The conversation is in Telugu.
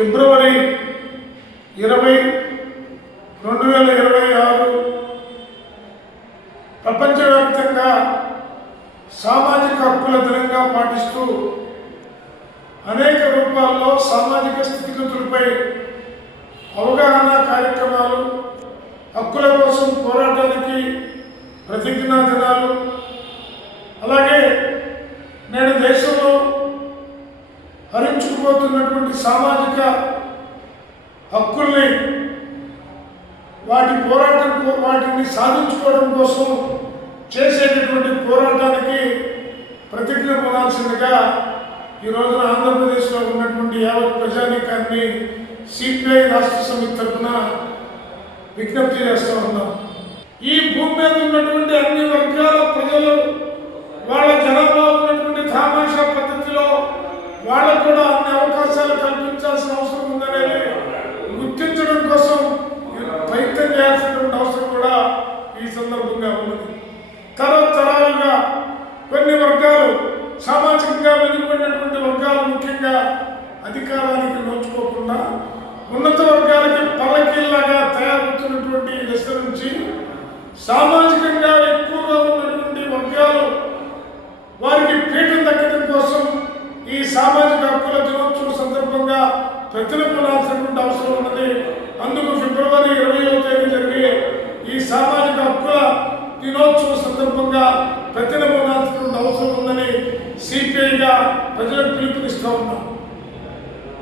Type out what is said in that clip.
ఫిబ్రవరి 20, 2026 ప్రపంచవ్యాప్తంగా సామాజిక హక్కుల దినంగా పాటిస్తూ అనేక రూపాల్లో సామాజిక స్థితిగతులపై అవగాహన కార్యక్రమాలు, హక్కుల కోసం పోరాటానికి ప్రతిజ్ఞా దినాలు, అలాగే నేడు దేశంలో హరించుకుపోతున్నటువంటి సామాజిక హక్కుల్ని వాటిని సాధించుకోవడం కోసం చేసేటటువంటి పోరాటానికి ప్రతిజ్ఞ పొందాల్సిందిగా ఈ రోజున ఆంధ్రప్రదేశ్లో ఉన్నటువంటి యావత్ ప్రజానీకాన్ని సిపిఐ రాష్ట్ర సమితి తరఫున విజ్ఞప్తి చేస్తూ ఉన్నాం. ఈ భూమి మీద ఉన్నటువంటి అన్ని వర్గాల ప్రజలు వాళ్ళ జనాభా ఉన్నటువంటి తామాషా పద్ధతిలో వాళ్ళకు కూడా అన్ని అవకాశాలు కల్పించాల్సిన అవసరం ఉందనేది గుర్తించడం కోసం ప్రయత్నం చేయాల్సినటువంటి అవసరం కూడా ఈ సందర్భంగా ఉన్నది. తరతరాలుగా కొన్ని వర్గాలు, సామాజికంగా వెనుకబడినటువంటి వర్గాలు ముఖ్యంగా అధికారానికి నోచుకోకుండా ఉన్నత వర్గాలకి పల్లకీల్లాగా తయారవుతున్నటువంటి దశ నుంచి సామాజికంగా ఎక్కువగా ఉన్నటువంటి వర్గాలు వారికి పీఠం దక్కడం కోసం ఈ సామాజిక హక్కుల దినోత్సవం సందర్భంగా ప్రతిన పొందాల్సినటువంటి అవసరం ఉన్నది. అందుకు ఫిబ్రవరి 20వ తేదీ జరిగే ఈ సామాజిక హక్కుల దినోత్సవం సందర్భంగా ప్రతిన